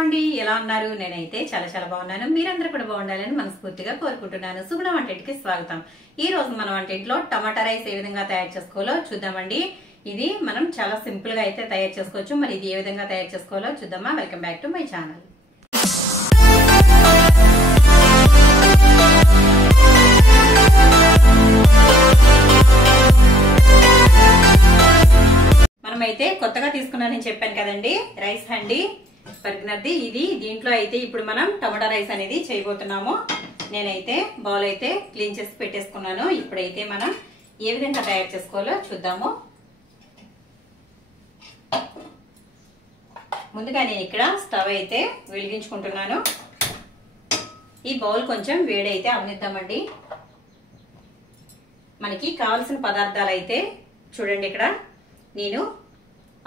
అండి, ఎలా ఉన్నారు? నేనైతే చాలా బాగున్నాను. మీరందరూ కూడా బాగుండాలని మనస్ఫూర్తిగా కోరుకుంటున్నాను. సుగుణ వంటింటికి స్వాగతం. ఈ రోజు మన వంటింట్లో టమాటా రైస్ ఏ విధంగా తయారు చేసుకోవాలో చూద్దామండి. ఇది మనం చాలా సింపుల్ గా అయితే తయారు చేసుకోవచ్చు. మరి ఇది ఏ విధంగా తయారు చేసుకోవాలో చూద్దామా? Welcome back to my channel. మనమైతే కొత్తగా తీసుకున్నానని చెప్పాను కదండి, రైస్ హండి పరిగినది. ఇది దీంట్లో అయితే ఇప్పుడు మనం టమాటా రైస్ అనేది చేయబోతున్నాము. నేనైతే బౌల్ అయితే క్లీన్ చేసి పెట్టేసుకున్నాను. ఇప్పుడైతే మనం ఏ విధంగా తయారు చేసుకోవాలో చూద్దాము. ముందుగా నేను ఇక్కడ స్టవ్ అయితే వెలిగించుకుంటున్నాను. ఈ బౌల్ కొంచెం వేడి అయితే అవనిద్దామండి. మనకి కావాల్సిన పదార్థాలు అయితే చూడండి. ఇక్కడ నేను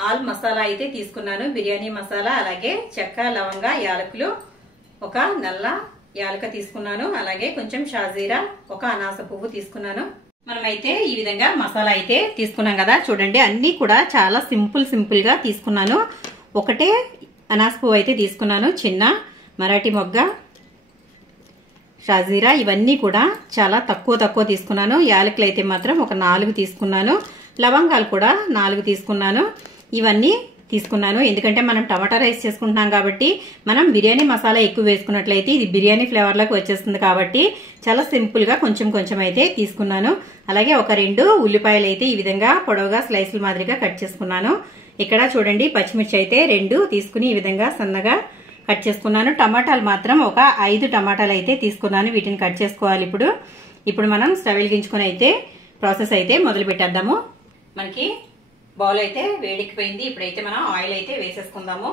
ఆల్ మసాలా అయితే తీసుకున్నాను, బిర్యానీ మసాలా, అలాగే చెక్క, లవంగ, యాలకులు, ఒక నల్ల యాలక తీసుకున్నాను, అలాగే కొంచెం షాజీరా, ఒక అనాస పువ్వు తీసుకున్నాను. మనమైతే ఈ విధంగా మసాలా అయితే తీసుకున్నాం కదా, చూడండి. అన్ని కూడా చాలా సింపుల్ గా తీసుకున్నాను. ఒకటే అనాస పువ్వు అయితే తీసుకున్నాను, చిన్న మరాఠీ మొగ్గ, షాజీరా, ఇవన్నీ కూడా చాలా తక్కువ తీసుకున్నాను. యాలకులు అయితే మాత్రం ఒక 4 తీసుకున్నాను, లవంగాలు కూడా 4 తీసుకున్నాను. ఇవన్నీ తీసుకున్నాను ఎందుకంటే మనం టమాటా రైస్ చేసుకుంటున్నాం కాబట్టి మనం బిర్యానీ మసాలా ఎక్కువ వేసుకున్నట్లయితే ఇది బిర్యానీ ఫ్లేవర్లోకి వచ్చేస్తుంది కాబట్టి చాలా సింపుల్ గా కొంచెం అయితే తీసుకున్నాను. అలాగే ఒక 2 ఉల్లిపాయలు అయితే ఈ విధంగా పొడవుగా స్లైసుల మాదిరిగా కట్ చేసుకున్నాను. ఇక్కడ చూడండి, పచ్చిమిర్చి అయితే 2 తీసుకుని ఈ విధంగా సన్నగా కట్ చేసుకున్నాను. టమాటాలు మాత్రం ఒక 5 టమాటాలు అయితే తీసుకున్నాను. వీటిని కట్ చేసుకోవాలి. ఇప్పుడు మనం స్టవ్ వెలిగించుకొని అయితే ప్రాసెస్ అయితే మొదలు పెట్టేద్దాము. మనకి బౌల్ అయితే వేడికిపోయింది. ఇప్పుడైతే మనం ఆయిల్ అయితే వేసేసుకుందాము.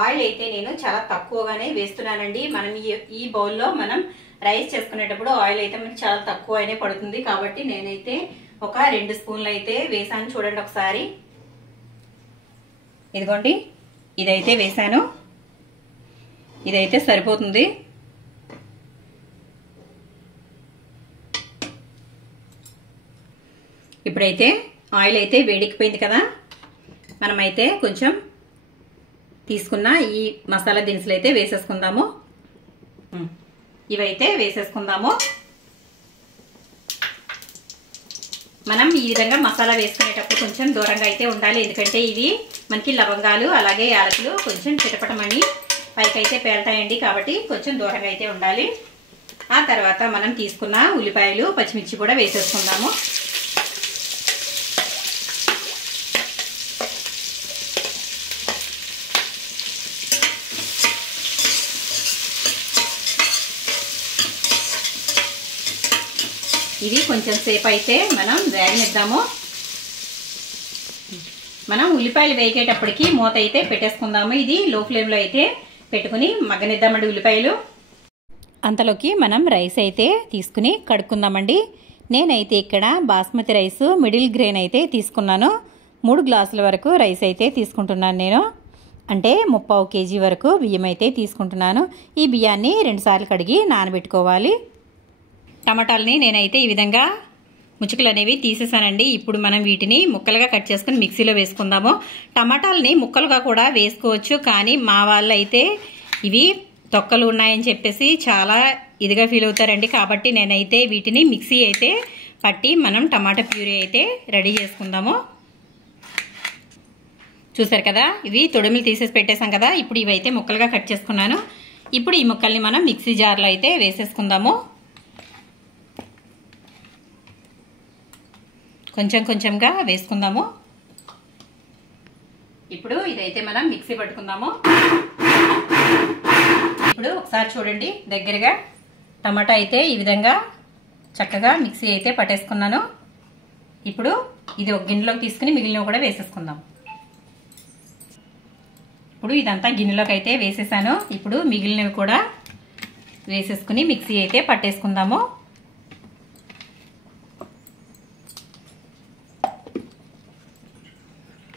ఆయిల్ అయితే నేను చాలా తక్కువగానే వేస్తున్నానండి. మనం ఈ బౌల్లో మనం రైస్ చేసుకునేటప్పుడు ఆయిల్ అయితే మనకి చాలా తక్కువనే పడుతుంది కాబట్టి నేనైతే ఒక 2 స్పూన్లు అయితే వేసాను. చూడండి ఒకసారి, ఇదిగోండి, ఇదైతే వేసాను. ఇదైతే సరిపోతుంది. ఇప్పుడైతే ఆయిల్ అయితే వేడికిపోయింది కదా, మనమైతే కొంచెం తీసుకున్న ఈ మసాలా దినుసులు అయితే వేసేసుకుందాము. ఇవైతే వేసేసుకుందాము. మనం ఈ విధంగా మసాలా వేసుకునేటప్పుడు కొంచెం దూరంగా అయితే ఉండాలి. ఎందుకంటే ఇవి మనకి లవంగాలు అలాగే యాలకులు కొంచెం చిటపటమని పైకైతే పేలుతాయండి, కాబట్టి కొంచెం దూరంగా అయితే ఉండాలి. ఆ తర్వాత మనం తీసుకున్న ఉల్లిపాయలు, పచ్చిమిర్చి కూడా వేసేసుకుందాము. ఇవి కొంచెం సేపు అయితే మనం వేగనిద్దాము. మనం ఉల్లిపాయలు వేగేటప్పటికి మూత అయితే పెట్టేసుకుందాము. ఇది లో ఫ్లేమ్లో అయితే పెట్టుకుని మగ్గనిద్దామండి ఉల్లిపాయలు. అంతలోకి మనం రైస్ అయితే తీసుకుని కడుక్కుందామండి. నేనైతే ఇక్కడ బాస్మతి రైస్ మిడిల్ గ్రెయిన్ అయితే తీసుకున్నాను. 3 గ్లాసుల వరకు రైస్ అయితే తీసుకుంటున్నాను నేను. అంటే 3/4 కేజీ వరకు బియ్యం అయితే తీసుకుంటున్నాను. ఈ బియ్యాన్ని 2 సార్లు కడిగి నానబెట్టుకోవాలి. టమాటాలని నేనైతే ఈ విధంగా ముచ్చుకలు అనేవి తీసేసానండి. ఇప్పుడు మనం వీటిని ముక్కలుగా కట్ చేసుకుని మిక్సీలో వేసుకుందాము. టమాటాలని ముక్కలుగా కూడా వేసుకోవచ్చు, కానీ మా వాళ్ళు అయితే ఇవి తొక్కలు ఉన్నాయని చెప్పేసి చాలా ఇదిగా ఫీల్ అవుతారండి. కాబట్టి నేనైతే వీటిని మిక్సీ అయితే పట్టి మనం టమాటా ప్యూరీ అయితే రెడీ చేసుకుందాము. చూసారు కదా, ఇవి తొడిమిలు తీసేసి పెట్టేసాం కదా. ఇప్పుడు ఇవైతే ముక్కలుగా కట్ చేసుకున్నాను. ఇప్పుడు ఈ ముక్కల్ని మనం మిక్సీ జార్లో అయితే వేసేసుకుందాము. కొంచెంగా వేసుకుందాము. ఇప్పుడు ఇదైతే మనం మిక్సీ పట్టుకుందాము. ఇప్పుడు ఒకసారి చూడండి దగ్గరగా, టమాటా అయితే ఈ విధంగా చక్కగా మిక్సీ అయితే పట్టేసుకున్నాను. ఇప్పుడు ఇది ఒక గిన్నెలోకి తీసుకుని మిగిలినవి కూడా వేసేసుకుందాం. ఇప్పుడు ఇదంతా గిన్నెలోకి అయితే వేసేసాను. ఇప్పుడు మిగిలినవి కూడా వేసేసుకుని మిక్సీ అయితే పట్టేసుకుందాము.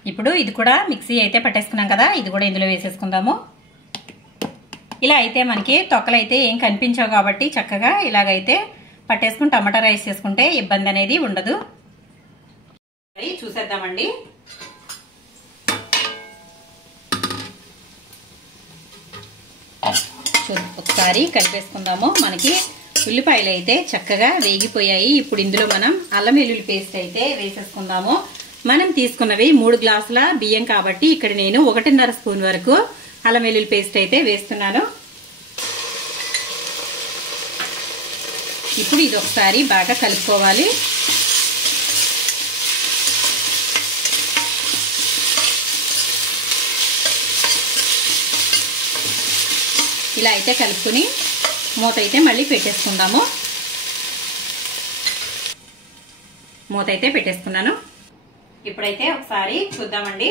ఇప్పుడు ఇది కూడా మిక్సీ అయితే పట్టేసుకున్నాం కదా, ఇది కూడా ఇందులో వేసేసుకుందాము. ఇలా అయితే మనకి తొక్కలు అయితే ఏం కనిపించవు కాబట్టి చక్కగా ఇలాగైతే పట్టేసుకుని టమాటా రైస్ చేసుకుంటే ఇబ్బంది అనేది ఉండదు. చూసేద్దామండి. ఒకసారి కలిపేసుకుందాము. మనకి ఉల్లిపాయలు అయితే చక్కగా వేగిపోయాయి. ఇప్పుడు ఇందులో మనం అల్లం వెల్లుల్లి పేస్ట్ అయితే వేసేసుకుందాము. మనం తీసుకున్నవి 3 గ్లాసుల బియ్యం కాబట్టి ఇక్కడ నేను 1.5 స్పూన్ వరకు అల్లం వెల్లుల్లి పేస్ట్ అయితే వేస్తున్నాను. ఇప్పుడు ఇది ఒకసారి బాగా కలుపుకోవాలి. ఇలా అయితే కలుపుకొని మూత అయితే మళ్ళీ పెట్టేసుకుందాము. మూత అయితే పెట్టేసుకున్నాను. ఇప్పుడైతే ఒకసారి చూద్దామండి.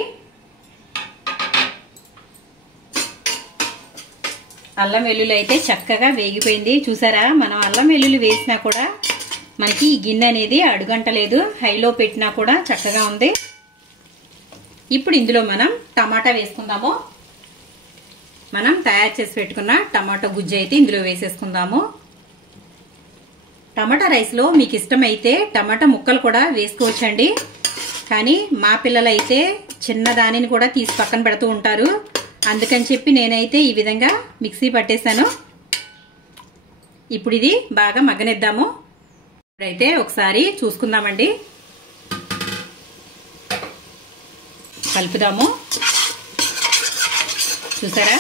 అల్లం వెల్లుల్లి అయితే చక్కగా వేగిపోయింది. చూసారా, మనం అల్లం వెల్లుల్లి వేసినా కూడా మనకి ఈ గిన్నె అనేది అడుగంటలేదు. హైలో పెట్టినా కూడా చక్కగా ఉంది. ఇప్పుడు ఇందులో మనం టమాటా వేసుకుందాము. మనం తయారు చేసి పెట్టుకున్న టమాటా గుజ్జు అయితే ఇందులో వేసేసుకుందాము. టమాటా రైస్లో మీకు ఇష్టమైతే టమాటా ముక్కలు కూడా వేసుకోవచ్చండి. కానీ మా పిల్లలైతే చిన్నదానిని కూడా తీసి పక్కన పెడుతూ ఉంటారు. అందుకని చెప్పి నేనైతే ఈ విధంగా మిక్సీ పట్టేశాను. ఇప్పుడు ఇది బాగా మగ్గనిద్దాము. ఇప్పుడైతే ఒకసారి చూసుకుందామండి. కలుపుదాము. చూసారా,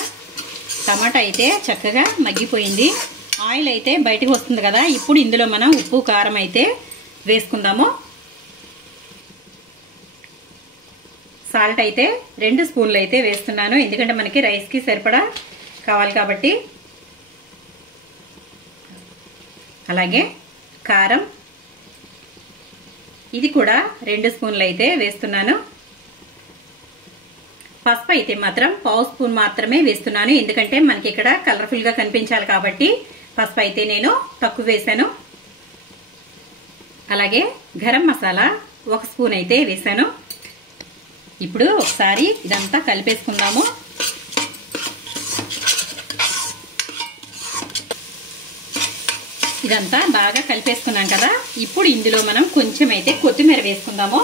టమాటా అయితే చక్కగా మగ్గిపోయింది. ఆయిల్ అయితే బయటకు వస్తుంది కదా. ఇప్పుడు ఇందులో మనం ఉప్పు కారం అయితే వేసుకుందాము. సాల్ట్ అయితే 2 స్పూన్లు అయితే వేస్తున్నాను. ఎందుకంటే మనకి రైస్కి సరిపడా కావాలి కాబట్టి. అలాగే కారం ఇది కూడా 2 స్పూన్లు అయితే వేస్తున్నాను. పసుపు అయితే మాత్రం 1/2 స్పూన్ మాత్రమే వేస్తున్నాను. ఎందుకంటే మనకి ఇక్కడ కలర్ఫుల్ గా కనిపించాలి కాబట్టి పసుపు అయితే నేను తక్కువ వేసాను. అలాగే గరం మసాలా 1 స్పూన్ అయితే వేసాను. ఇప్పుడు ఒకసారి ఇదంతా కలిపేసుకుందాము. ఇదంతా బాగా కలిపేసుకున్నాం కదా. ఇప్పుడు ఇందులో మనం కొంచెం అయితే కొత్తిమీర వేసుకుందాము.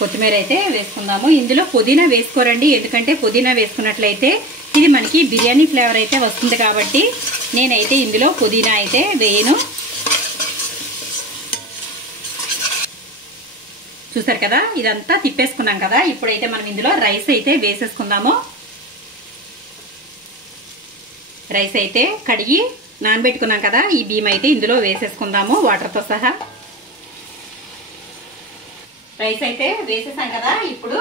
కొత్తిమీర అయితే వేసుకుందాము. ఇందులో పుదీనా వేసుకోరండి. ఎందుకంటే పుదీనా వేసుకున్నట్లయితే ఇది మనకి బిర్యానీ ఫ్లేవర్ అయితే వస్తుంది కాబట్టి నేనైతే ఇందులో పుదీనా అయితే వేయను. చూసారు కదా, ఇదంతా తిప్పేసుకున్నాం కదా. ఇప్పుడైతే మనం ఇందులో రైస్ అయితే వేసేసుకుందాము. రైస్ అయితే కడిగి నానబెట్టుకున్నాం కదా. ఈ బియ్యం అయితే ఇందులో వేసేసుకుందాము వాటర్తో సహా. రైస్ అయితే వేసేసాం కదా. ఇప్పుడు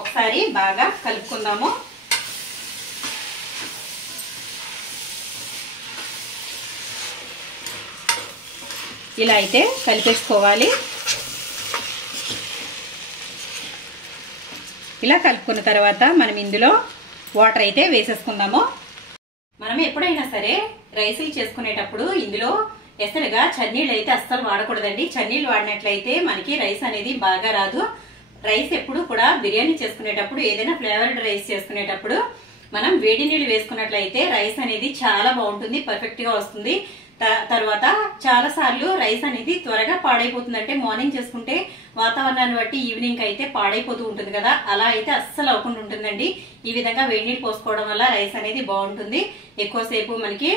ఒకసారి బాగా కలుపుకుందాము. ఇలా అయితే కలిపేసుకోవాలి. ఇలా కలుపుకున్న తర్వాత మనం ఇందులో వాటర్ అయితే వేసేసుకుందాము. మనం ఎప్పుడైనా సరే రైసులు చేసుకునేటప్పుడు ఇందులో ఎసరుగా చన్నీళ్ళు అయితే అస్సలు వాడకూడదండి. చన్నీళ్ళు వాడినట్లయితే మనకి రైస్ అనేది బాగా రాదు. రైస్ ఎప్పుడు కూడా బిర్యానీ చేసుకునేటప్పుడు, ఏదైనా ఫ్లేవర్డ్ రైస్ చేసుకునేటప్పుడు మనం వేడి నీళ్ళు వేసుకున్నట్లయితే రైస్ అనేది చాలా బాగుంటుంది, పర్ఫెక్ట్ గా వస్తుంది. తర్వాత చాలా సార్లు రైస్ అనేది త్వరగా పాడైపోతుంది. అంటే మార్నింగ్ చేసుకుంటే వాతావరణాన్ని బట్టి ఈవినింగ్ అయితే పాడైపోతూ ఉంటుంది కదా, అలా అయితే అస్సలు అవ్వకుండా ఉంటుందండి. ఈ విధంగా వేడి నీళ్ళు పోసుకోవడం వల్ల రైస్ అనేది బాగుంటుంది. ఎక్కువసేపు మనకి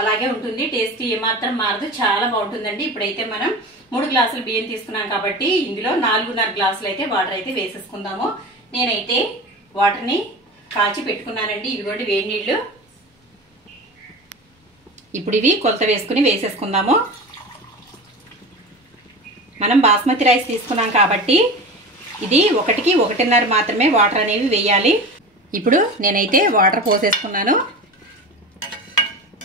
అలాగే ఉంటుంది. టేస్ట్ ఏమాత్రం మారదు, చాలా బాగుంటుందండి. ఇప్పుడైతే మనం 3 గ్లాసులు బియ్యం తీసుకున్నాం కాబట్టి ఇందులో 4.5 గ్లాసులు అయితే వాటర్ అయితే వేసేసుకుందాము. నేనైతే వాటర్ని కాచి పెట్టుకున్నానండి. ఇదిగోండి వేడి నీళ్లు. ఇప్పుడు ఇవి కొలత వేసుకుని వేసేసుకుందాము. మనం బాస్మతి రైస్ తీసుకున్నాం కాబట్టి ఇది 1కి 1.5 మాత్రమే వాటర్ అనేవి వేయాలి. ఇప్పుడు నేనైతే వాటర్ పోసేసుకున్నాను.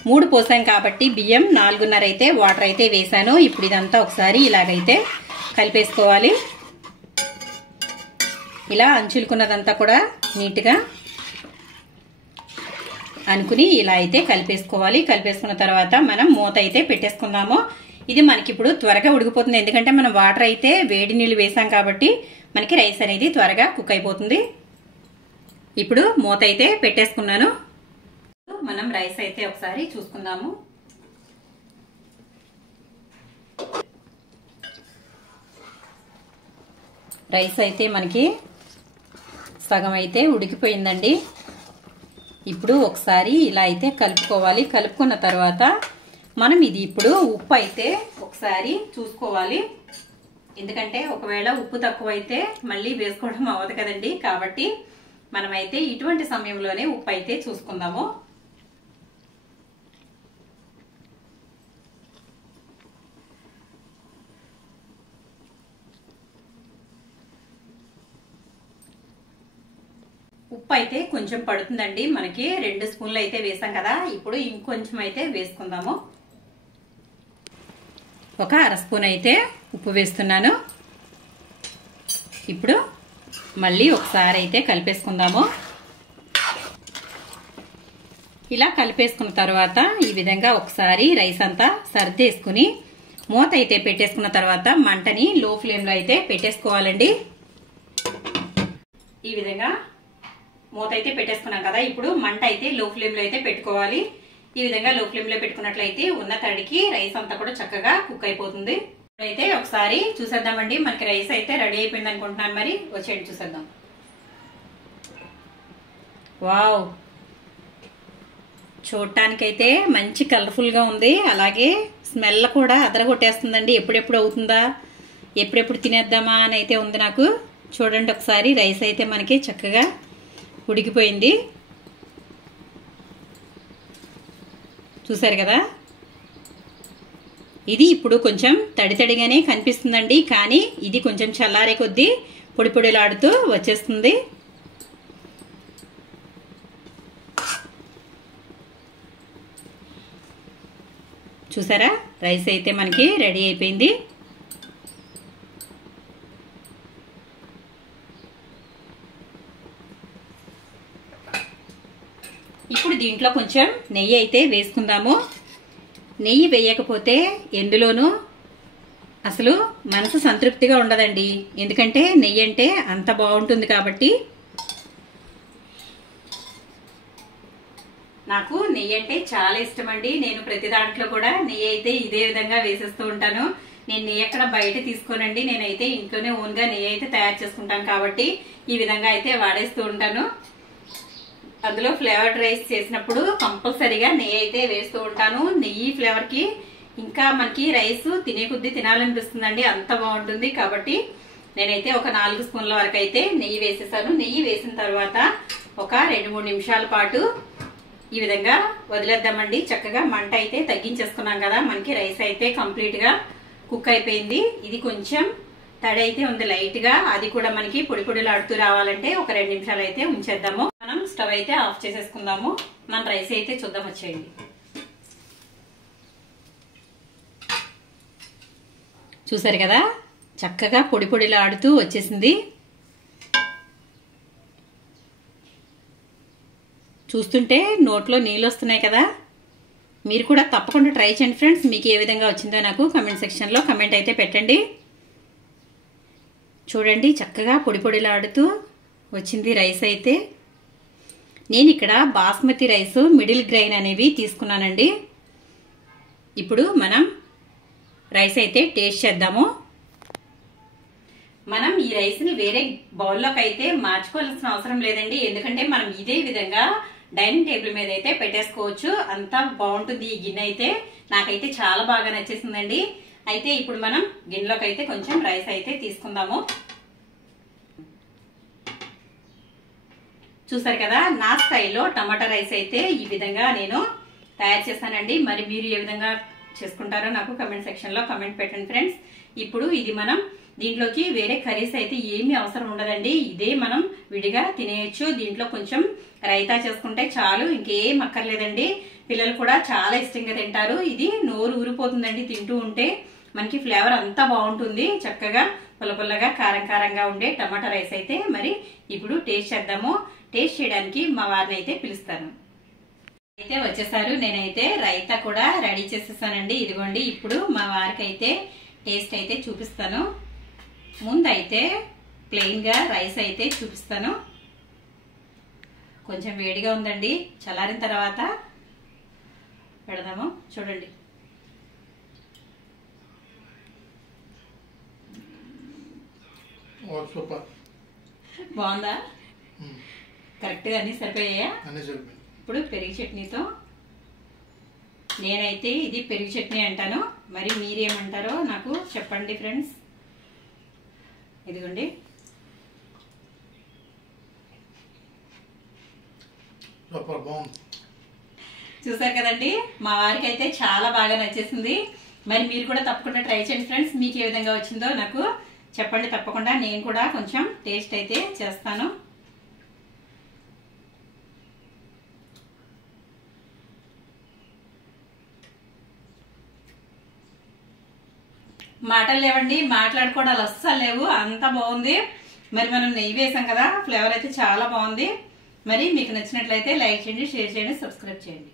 3 పోసాం కాబట్టి బియ్యం 4.5 అయితే వాటర్ అయితే వేసాను. ఇప్పుడు ఇదంతా ఒకసారి ఇలాగైతే కలిపేసుకోవాలి. ఇలా అంచులుకున్నదంతా కూడా నీట్గా అనుకుని ఇలా అయితే కలిపేసుకోవాలి. కలిపేసుకున్న తర్వాత మనం మూత అయితే పెట్టేసుకుందాము. ఇది మనకి ఇప్పుడు త్వరగా ఉడికిపోతుంది. ఎందుకంటే మనం వాటర్ అయితే వేడి నీళ్ళు వేసాం కాబట్టి మనకి రైస్ అనేది త్వరగా కుక్ అయిపోతుంది. ఇప్పుడు మూత అయితే పెట్టేసుకున్నాను. మనం రైస్ అయితే ఒకసారి చూసుకుందాము. రైస్ అయితే మనకి సగం అయితే ఉడికిపోయిందండి. ఇప్పుడు ఒకసారి ఇలా అయితే కలుపుకోవాలి. కలుపుకున్న తర్వాత మనం ఇది ఇప్పుడు ఉప్పు అయితే ఒకసారి చూసుకోవాలి. ఎందుకంటే ఒకవేళ ఉప్పు తక్కువ అయితే మళ్ళీ వేసుకోవడం అవ్వదు కదండి. కాబట్టి మనమైతే ఇటువంటి సమయంలోనే ఉప్పు అయితే చూసుకుందాము. ఉప్పు అయితే కొంచెం పడుతుందండి. మనకి 2 స్పూన్లు అయితే వేసాం కదా. ఇప్పుడు ఇంకొంచెం అయితే వేసుకుందాము. ఒక అర స్పూన్ అయితే ఉప్పు వేస్తున్నాను. ఇప్పుడు మళ్ళీ ఒకసారి అయితే కలిపేసుకుందాము. ఇలా కలిపేసుకున్న తర్వాత ఈ విధంగా ఒకసారి రైస్ అంతా సర్దేసుకుని మూత అయితే పెట్టేసుకున్న తర్వాత మంటని లో ఫ్లేమ్లో అయితే పెట్టేసుకోవాలండి. ఈ విధంగా మూత అయితే పెట్టేసుకున్నాం కదా. ఇప్పుడు మంట అయితే లో ఫ్లేమ్లో అయితే పెట్టుకోవాలి. ఈ విధంగా లో ఫ్లేమ్లో పెట్టుకున్నట్లయితే ఉన్న తడికి రైస్ అంతా కూడా చక్కగా కుక్ అయిపోతుంది. అయితే ఒకసారి చూసేద్దామండి. మనకి రైస్ అయితే రెడీ అయిపోయింది అనుకుంటున్నాను. మరి వచ్చేయండి చూసేద్దాం. వావ్, చూడటానికైతే మంచి కలర్ఫుల్ గా ఉంది. అలాగే స్మెల్ కూడా అదరగొట్టేస్తుందండి. ఎప్పుడెప్పుడు అవుతుందా, ఎప్పుడెప్పుడు తినేద్దామా అని అయితే ఉంది నాకు. చూడండి ఒకసారి రైస్ అయితే మనకి చక్కగా ఉడికిపోయింది. చూసారు కదా. ఇది ఇప్పుడు కొంచెం తడితడిగానే కనిపిస్తుందండి. కానీ ఇది కొంచెం చల్లారే కొద్దీ పొడి పొడిలాడుతూ వచ్చేస్తుంది. చూసారా, రైస్ అయితే మనకి రెడీ అయిపోయింది. ఇప్పుడు దీంట్లో కొంచెం నెయ్యి అయితే వేసుకుందాము. నెయ్యి వేయకపోతే ఎందులోనూ అసలు మనసు సంతృప్తిగా ఉండదండి. ఎందుకంటే నెయ్యి అంటే అంత బాగుంటుంది కాబట్టి. నాకు నెయ్యి అంటే చాలా ఇష్టం అండి. నేను ప్రతి దాంట్లో కూడా నెయ్యి అయితే ఇదే విధంగా వేసేస్తూ ఉంటాను. నేను నెయ్యి ఎక్కడ బయట తీసుకోనండి. నేనైతే ఇంట్లోనే ఓన్ గా నెయ్యి అయితే తయారు చేసుకుంటాను కాబట్టి ఈ విధంగా అయితే వాడేస్తూ ఉంటాను. అందులో ఫ్లేవర్డ్ రైస్ చేసినప్పుడు కంపల్సరీగా నెయ్యి అయితే వేస్తూ ఉంటాను. నెయ్యి ఫ్లేవర్ కి ఇంకా మనకి రైస్ తినే కొద్దీ తినాలనిపిస్తుందండి. అంత బాగుంటుంది. కాబట్టి నేనైతే ఒక 4 స్పూన్ల వరకు అయితే నెయ్యి వేసేసాను. నెయ్యి వేసిన తర్వాత ఒక 2-3 నిమిషాల పాటు ఈ విధంగా వదిలేద్దామండి. చక్కగా మంట అయితే తగ్గించేసుకున్నాం కదా. మనకి రైస్ అయితే కంప్లీట్ గా కుక్ అయిపోయింది. ఇది కొంచెం తడి అయితే ఉంది లైట్ గా. అది కూడా మనకి పొడి పొడిలాడుతూ రావాలంటే ఒక 2 నిమిషాలు అయితే ఉంచేద్దాము. మనం స్టవ్ అయితే ఆఫ్ చేసేసుకుందాము. మన రైస్ అయితే చూద్దాం, వచ్చేయండి. చూసారు కదా, చక్కగా పొడి పొడిలాడుతూ వచ్చేసింది. చూస్తుంటే నోట్లో నీళ్ళు వస్తున్నాయి కదా. మీరు కూడా తప్పకుండా ట్రై చేయండి ఫ్రెండ్స్. మీకు ఏ విధంగా వచ్చిందో నాకు కమెంట్ సెక్షన్ లో కమెంట్ అయితే పెట్టండి. చూడండి, చక్కగా పొడి పొడిలాడుతూ వచ్చింది రైస్ అయితే. నేను ఇక్కడ బాస్మతి రైస్ మిడిల్ గ్రైన్ అనేవి తీసుకున్నానండి. ఇప్పుడు మనం రైస్ అయితే టేస్ట్ చేద్దాము. మనం ఈ రైస్ ని వేరే బౌల్లోకి అయితే మార్చుకోవాల్సిన అవసరం లేదండి. ఎందుకంటే మనం ఇదే విధంగా డైనింగ్ టేబుల్ మీద అయితే పెట్టేసుకోవచ్చు. అంత బాగుంటుంది ఈ గిన్నె అయితే. నాకైతే చాలా బాగా నచ్చేసిందండి. అయితే ఇప్పుడు మనం గిన్నెలోకి అయితే కొంచెం రైస్ అయితే తీసుకుందాము. చూసారు కదా, నా స్టైల్లో టమాటా రైస్ అయితే ఈ విధంగా నేను తయారు చేస్తానండి. మరి మీరు ఏ విధంగా చేసుకుంటారో నాకు కమెంట్ సెక్షన్ లో కమెంట్ పెట్టండి ఫ్రెండ్స్. ఇప్పుడు ఇది మనం దీంట్లోకి వేరే కర్రీస్ అయితే ఏమీ అవసరం ఉండదండి. ఇదే మనం విడిగా తినేయచ్చు. దీంట్లో కొంచెం రైతా చేసుకుంటే చాలు, ఇంకేం అక్కర్లేదండి. పిల్లలు కూడా చాలా ఇష్టంగా తింటారు. ఇది నోరు ఊరిపోతుందండి తింటూ ఉంటే. మనకి ఫ్లేవర్ అంతా బాగుంటుంది. చక్కగా పుల్లపుల్లగా కారం కారంగా ఉండే టమాటా రైస్ అయితే మరి ఇప్పుడు టేస్ట్ చేద్దాము. టేస్ట్ చేయడానికి మా వారిని అయితే పిలుస్తాను. అయితే వచ్చేసారు. నేనైతే రైతా కూడా రెడీ చేసేసానండి. ఇదిగోండి, ఇప్పుడు మా వారికి అయితే టేస్ట్ అయితే చూపిస్తాను. ముందైతే ప్లెయిన్ గా రైస్ అయితే చూపిస్తాను. కొంచెం వేడిగా ఉందండి, చల్లారిన తర్వాత పెడదాము. చూడండి, బాగుందా? కరెక్ట్ గా అన్ని సరిపోయాయా? ఇప్పుడు పెరుగు చట్నీతో, నేనైతే ఇది పెరుగు చట్నీ అంటాను, మరి మీరేమంటారో నాకు చెప్పండి ఫ్రెండ్స్. ఇదిగోండి. చూసారు కదండి, మా వారికి అయితే చాలా బాగా నచ్చేసింది. మరి మీరు కూడా తప్పకుండా ట్రై చేయండి ఫ్రెండ్స్. మీకు ఏ విధంగా వచ్చిందో నాకు చెప్పండి తప్పకుండా. నేను కూడా కొంచెం టేస్ట్ అయితే చేస్తాను. మాటలు లేవండి, మాట్లాడుకోవడాలు అస్సలు లేవు, అంత బాగుంది. మరి మనం నెయ్యి వేసాం కదా, ఫ్లేవర్ అయితే చాలా బాగుంది. మరి మీకు నచ్చినట్లయితే లైక్ చేయండి, షేర్ చేయండి, సబ్స్క్రైబ్ చేయండి.